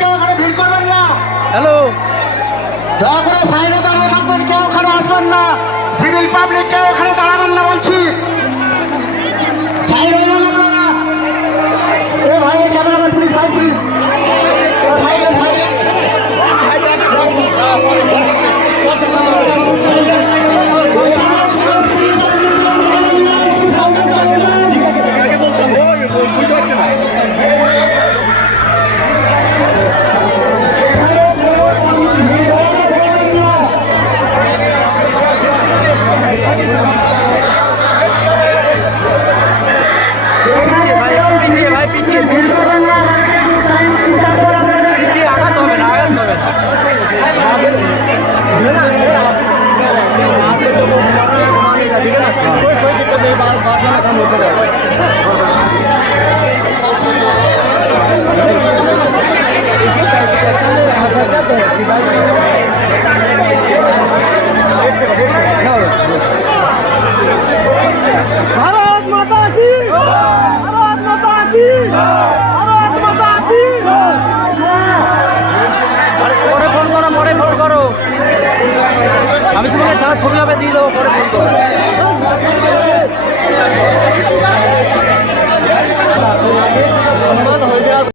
কেউ ওখানে ভিড় করবেন না। হ্যালো, দয়া করে সাইডে দাঁড়িয়ে থাকবেন, কেউ ওখানে আসবেন না। সিভিল পাবলিক কেউ ওখানে দাঁড়াবেন না বলছি। সাইডে এ ভাই ক্যামেরা করতে সাইড প্লিজ। ভারত মাতা কি, ভারত মাতা কি, ভারত মাতা কি। পরে ফোন করো, পরে ফোন করো, আমি তোমাকে ছাড়া ছবি হবে দিয়ে দেবো, পরে ফোন করো।